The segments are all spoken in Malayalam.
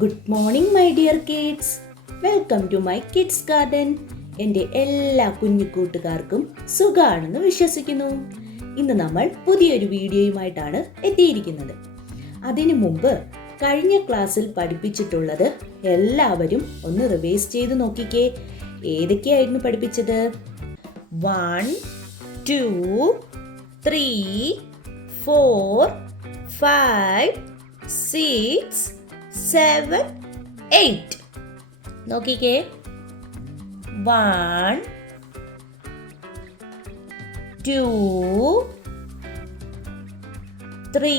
Good morning my dear kids. Welcome to my kids garden. എൻ്റെ എല്ലാ കുഞ്ഞു കൂട്ടുകാർക്കും സുഖാണെന്ന് വിശ്വസിക്കുന്നു. ഇന്ന് നമ്മൾ പുതിയൊരു വീഡിയോയുമായിട്ടാണ് എത്തിയിരിക്കുന്നത്. അതിനു മുമ്പ് കഴിഞ്ഞ ക്ലാസ്സിൽ പഠിപ്പിച്ചിട്ടുള്ളത് എല്ലാവരും ഒന്ന് റിവൈസ് ചെയ്ത് നോക്കിക്കേ. ഏതൊക്കെയായിരുന്നു പഠിപ്പിച്ചത്? 1, 2, 3, 4, 5, 6, 7, 8. നോക്കിക്കേ. 1, 2, 3,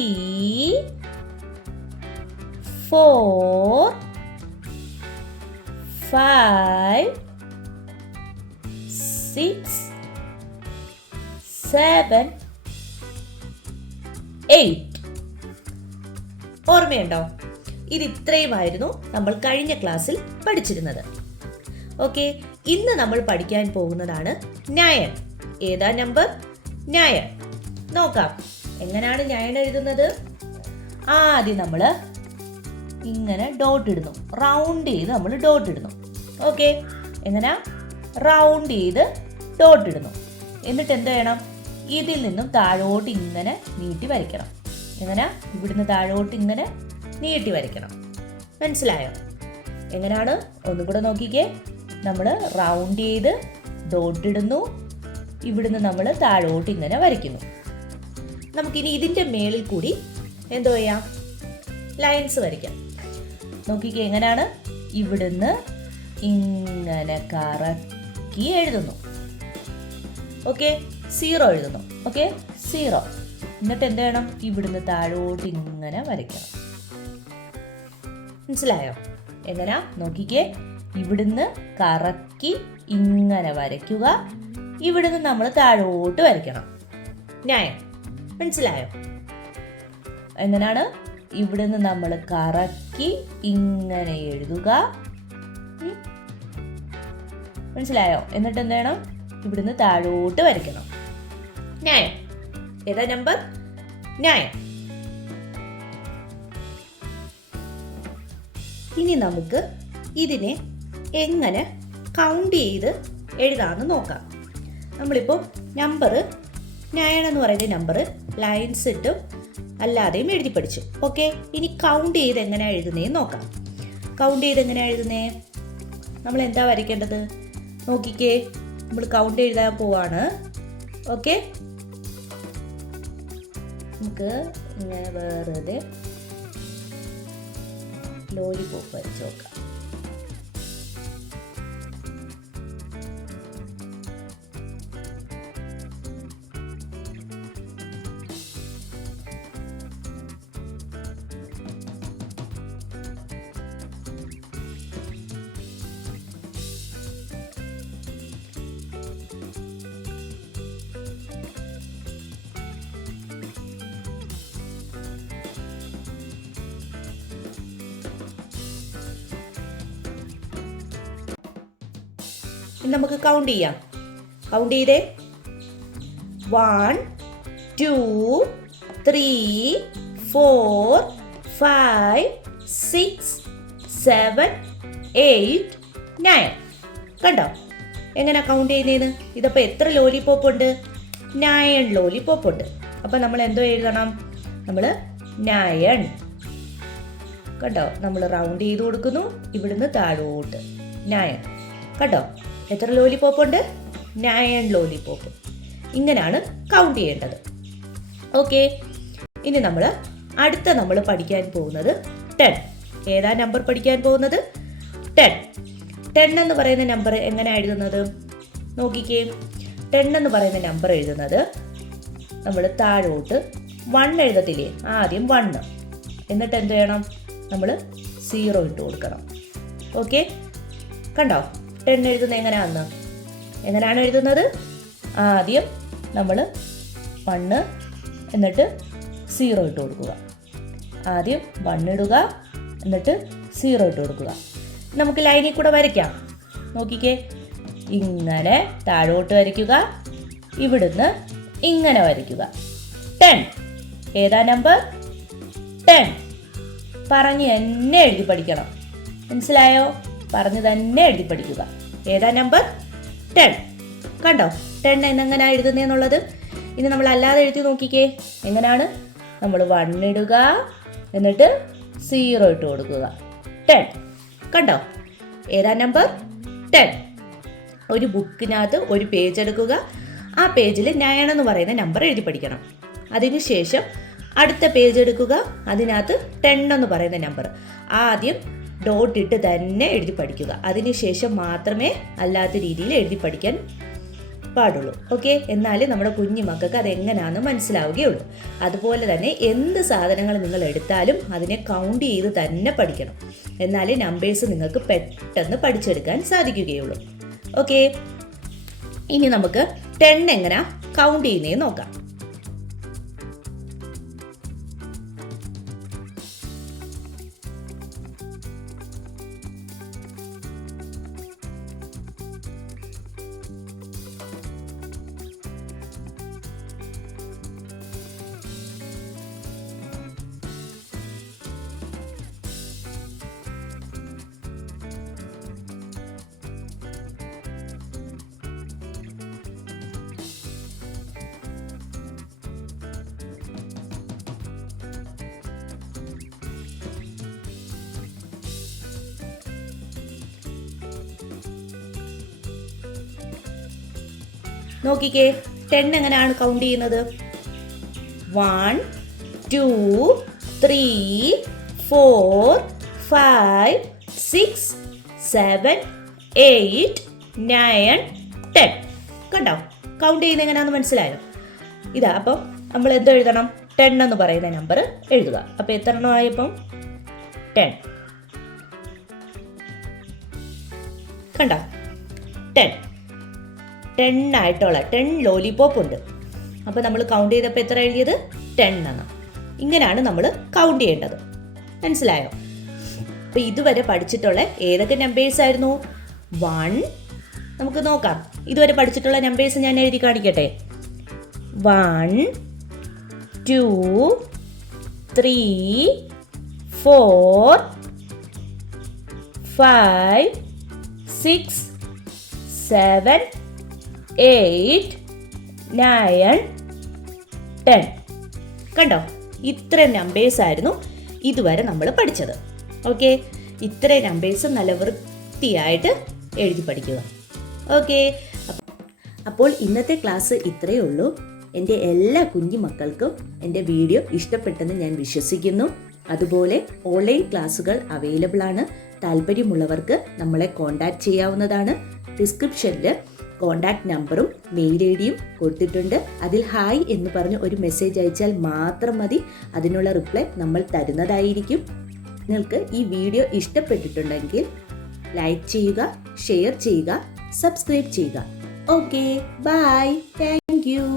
4, 5, 6, 7, 8. ഓർമ്മയുണ്ടോ? ഇത് ഇത്രയുമായിരുന്നു നമ്മൾ കഴിഞ്ഞ ക്ലാസ്സിൽ പഠിച്ചിരുന്നത്. ഓക്കെ, ഇന്ന് നമ്മൾ പഠിക്കാൻ പോകുന്നതാണ് 9. ഏതാ നമ്പർ? 9. നോക്കാം എങ്ങനെയാണ് 9 എഴുതുന്നത്. ആദ്യം നമ്മൾ ഇങ്ങനെ ഡോട്ട് ഇടുന്നു, റൗണ്ട് ചെയ്ത് നമ്മൾ ഡോട്ട് ഇടുന്നു. ഓക്കെ, എങ്ങനെ? റൗണ്ട് ചെയ്ത് ഡോട്ട് ഇടുന്നു. എന്നിട്ട് എന്ത് ചെയ്യണം? ഇതിൽ നിന്നും താഴോട്ട് ഇങ്ങനെ നീട്ടി വരയ്ക്കണം. എങ്ങനെ? ഇവിടുന്ന് താഴോട്ട് ഇങ്ങനെ നീട്ടി വരയ്ക്കണം. മനസ്സിലായോ? എങ്ങനെയാണ്? ഒന്നും കൂടെ നോക്കിക്കേ. നമ്മൾ റൗണ്ട് ചെയ്ത് ഡോട്ട് ഇടുന്നു, ഇവിടുന്ന് നമ്മൾ താഴോട്ട് ഇങ്ങനെ വരയ്ക്കുന്നു. നമുക്കിനി ഇതിൻ്റെ മേളിൽ കൂടി എന്തോ ചെയ്യാം? ലൈൻസ് വരയ്ക്കാം. നോക്കിക്കേ എങ്ങനെയാണ്? ഇവിടുന്ന് ഇങ്ങനെ കറക്കി എഴുതുന്നു. ഓക്കെ, 0 എഴുതുന്നു. ഓക്കെ, 0. എന്നിട്ട് എന്ത് ചെയ്യണം? ഇവിടുന്ന് താഴോട്ട് ഇങ്ങനെ വരയ്ക്കണം. മനസ്സിലായോ? എങ്ങനാ? നോക്കിക്കേ. ഇവിടുന്ന് കറക്കി ഇങ്ങനെ വരയ്ക്കുക, ഇവിടുന്ന് നമ്മൾ താഴോട്ട് വരയ്ക്കണം. 9. മനസ്സിലായോ? എങ്ങനെയാണ്? ഇവിടുന്ന് നമ്മൾ കറക്കി ഇങ്ങനെ എഴുതുക. മനസ്സിലായോ? എന്നിട്ട് എന്ത് ചെയ്യണം? ഇവിടുന്ന് താഴോട്ട് വരയ്ക്കണം. 9. ഏതാ നമ്പർ? 9. ഇനി നമുക്ക് ഇതിനെ എങ്ങനെ കൗണ്ട് ചെയ്ത് എഴുതാമെന്ന് നോക്കാം. നമ്മളിപ്പോൾ നമ്പർ 9 എന്ന് പറയുന്ന നമ്പർ ലൈൻസ് ഇട്ടും അല്ലാതെയും എഴുതി പഠിച്ചു. ഓക്കെ, ഇനി കൗണ്ട് ചെയ്ത് എങ്ങനെയാണ് എഴുതുന്നതെന്ന് നോക്കാം. കൗണ്ട് ചെയ്ത് എങ്ങനെയാണ് എഴുതുന്നേ? നമ്മൾ എന്താ വരയ്ക്കേണ്ടത്? നോക്കിക്കേ, നമ്മൾ കൗണ്ട് എഴുതാൻ പോവാണ്. ഓക്കെ, നമുക്ക് ഇങ്ങനെ വേറെ ലോലിപോപ്പ് വരച്ച് നോക്കാം. നമുക്ക് കൗണ്ട് ചെയ്യാം. കൗണ്ട് ചെയ്തേ. 1, 2, 3, 4, 5, 6, 7, 8, 9. കണ്ടോ എങ്ങനെ കൗണ്ട് ചെയ്യുന്നതെന്ന്? ഇതപ്പോൾ എത്ര ലോലിപോപ്പ് ഉണ്ട്? 9 ലോലിപോപ്പ് ഉണ്ട്. അപ്പം നമ്മൾ എന്തോ എഴുതണം? നമ്മൾ 9. കണ്ടോ, നമ്മൾ റൗണ്ട് ചെയ്ത് കൊടുക്കുന്നു, ഇവിടുന്ന് താഴോട്ട് 9. കണ്ടോ എത്ര ലോലിപോപ്പ് ഉണ്ട്? 9 ലോലിപോപ്പ്. ഇങ്ങനെയാണ് കൗണ്ട് ചെയ്യേണ്ടത്. ഓക്കെ, ഇനി നമ്മൾ പഠിക്കാൻ പോകുന്നത് 10. ഏതാ നമ്പർ പഠിക്കാൻ പോകുന്നത്? 10. 10 എന്ന് പറയുന്ന നമ്പർ എങ്ങനെ എഴുതുന്നത്? നോക്കിക്കേ. 10 എന്ന് പറയുന്ന നമ്പർ എഴുതുന്നത് നമ്മൾ താഴോട്ട് 1 എഴുതത്തില്ലേ? ആദ്യം 1, എന്നിട്ട് എന്ത് ചെയ്യണം? നമ്മൾ 0 ഇട്ട് കൊടുക്കണം. ഓക്കെ, കണ്ടോ 10 എഴുതുന്നത് എങ്ങനെയാണ് എഴുതുന്നത്? ആദ്യം നമ്മൾ 1 എന്നിട്ട് 0 ഇട്ട് കൊടുക്കുക. ആദ്യം 1 ഇടുക, എന്നിട്ട് 0 ഇട്ട് കൊടുക്കുക. നമുക്ക് ലൈനിൽ കൂടെ വരയ്ക്കാം. നോക്കിക്കേ, ഇങ്ങനെ താഴോട്ട് വരയ്ക്കുക, ഇവിടുന്ന് ഇങ്ങനെ വരയ്ക്കുക. 10. ഏതാ നമ്പർ? 10. പറഞ്ഞ് തന്നെ എഴുതി പഠിക്കണം. മനസ്സിലായോ? പറഞ്ഞ് തന്നെ എഴുതി പഠിക്കുക. ഏതാ നമ്പർ? 10. കണ്ടോ 10 എന്നെങ്ങനെയാണ് എഴുതുന്നതെന്നുള്ളത്? ഇനി നമ്മൾ അല്ലാതെ എഴുതി നോക്കിക്കേ. എങ്ങനെയാണ്? നമ്മൾ 1 ഇടുക, എന്നിട്ട് 0 ഇട്ട് കൊടുക്കുക. 10. കണ്ടോ? ഏതാ നമ്പർ? 10. ഒരു ബുക്കിനകത്ത് ഒരു പേജ് എടുക്കുക. ആ പേജിൽ 9 എന്ന് പറയുന്ന നമ്പർ എഴുതി പഠിക്കണം. അതിനുശേഷം അടുത്ത പേജ് എടുക്കുക. അതിനകത്ത് 10 എന്ന് പറയുന്ന നമ്പർ ആദ്യം ഡോട്ട് ഇട്ട് തന്നെ എഴുതി പഠിക്കുക. അതിനുശേഷം മാത്രമേ അല്ലാത്ത രീതിയിൽ എഴുതി പഠിക്കാൻ പാടുള്ളൂ. ഓക്കെ? എന്നാലേ നമ്മുടെ കുഞ്ഞു മക്കൾക്ക് അതെങ്ങനെയാണെന്ന് മനസ്സിലാവുകയുള്ളൂ. അതുപോലെ തന്നെ എന്ത് സാധനങ്ങൾ നിങ്ങൾ എടുത്താലും അതിനെ കൗണ്ട് ചെയ്ത് തന്നെ പഠിക്കണം. എന്നാലേ നമ്പേഴ്സ് നിങ്ങൾക്ക് പെട്ടെന്ന് പഠിച്ചെടുക്കാൻ സാധിക്കുകയുള്ളൂ. ഓക്കെ? ഇനി നമുക്ക് 10 എങ്ങനെ കൗണ്ട് ചെയ്യുന്നതെന്ന് നോക്കാം. നോക്കിക്കേ 10 എങ്ങനെയാണ് കൗണ്ട് ചെയ്യുന്നത്? 1 2 3 4 5 6 7 8 9 10. കണ്ടോ? കൗണ്ട് ചെയ്യുന്നത് എങ്ങനെയാണെന്ന് മനസ്സിലായോ? ഇതാ. അപ്പം നമ്മൾ എന്ത് എഴുതണം? 10 എന്ന് പറയുന്ന നമ്പർ എഴുതുക. അപ്പം എത്ര എണ്ണമായപ്പം? 10. കണ്ടോ? 10 ആയിട്ടുള്ള 10 ലോലിപോപ്പ് ഉണ്ട്. അപ്പോൾ നമ്മൾ കൗണ്ട് ചെയ്തപ്പോൾ എത്ര എഴുതിയത്? 10 ആണ്. ഇങ്ങനെയാണ് നമ്മൾ കൗണ്ട് ചെയ്യേണ്ടത്. മനസ്സിലായോ? അപ്പോൾ ഇതുവരെ പഠിച്ചിട്ടുള്ള ഏതൊക്കെ നമ്പേഴ്സ് ആയിരുന്നു? 1. നമുക്ക് നോക്കാം. ഇതുവരെ പഠിച്ചിട്ടുള്ള നമ്പേഴ്സ് ഞാൻ എഴുതി കാണിക്കട്ടെ. 1 2 3 4 5 6 7 8 9 10. കണ്ടോ? ഇത്രയും നമ്പേഴ്സ് ആയിരുന്നു ഇതുവരെ നമ്മൾ പഠിച്ചത്. ഓക്കെ? ഇത്രയും നമ്പേഴ്സ് നല്ല വൃത്തിയായിട്ട് എഴുതി പഠിക്കുക. ഓക്കെ? അപ്പോൾ ഇന്നത്തെ ക്ലാസ് ഇത്രയേ ഉള്ളൂ. എൻ്റെ എല്ലാ കുഞ്ഞു മക്കൾക്കും എൻ്റെ വീഡിയോ ഇഷ്ടപ്പെട്ടെന്ന് ഞാൻ വിശ്വസിക്കുന്നു. അതുപോലെ ഓൺലൈൻ ക്ലാസ്സുകൾ അവൈലബിൾ ആണ്. താല്പര്യമുള്ളവർക്ക് നമ്മളെ കോൺടാക്റ്റ് ചെയ്യാവുന്നതാണ്. ഡിസ്ക്രിപ്ഷനിൽ കോൺടാക്റ്റ് നമ്പറും മെയിൽ ഐ ഡിയും കൊടുത്തിട്ടുണ്ട്. അതിൽ ഹായ് എന്ന് പറഞ്ഞ് ഒരു മെസ്സേജ് അയച്ചാൽ മാത്രം മതി. അതിനുള്ള റിപ്ലൈ നമ്മൾ തരുന്നതായിരിക്കും. നിങ്ങൾക്ക് ഈ വീഡിയോ ഇഷ്ടപ്പെട്ടിട്ടുണ്ടെങ്കിൽ ലൈക്ക് ചെയ്യുക, ഷെയർ ചെയ്യുക, സബ്സ്ക്രൈബ് ചെയ്യുക. Okay, bye, thank U.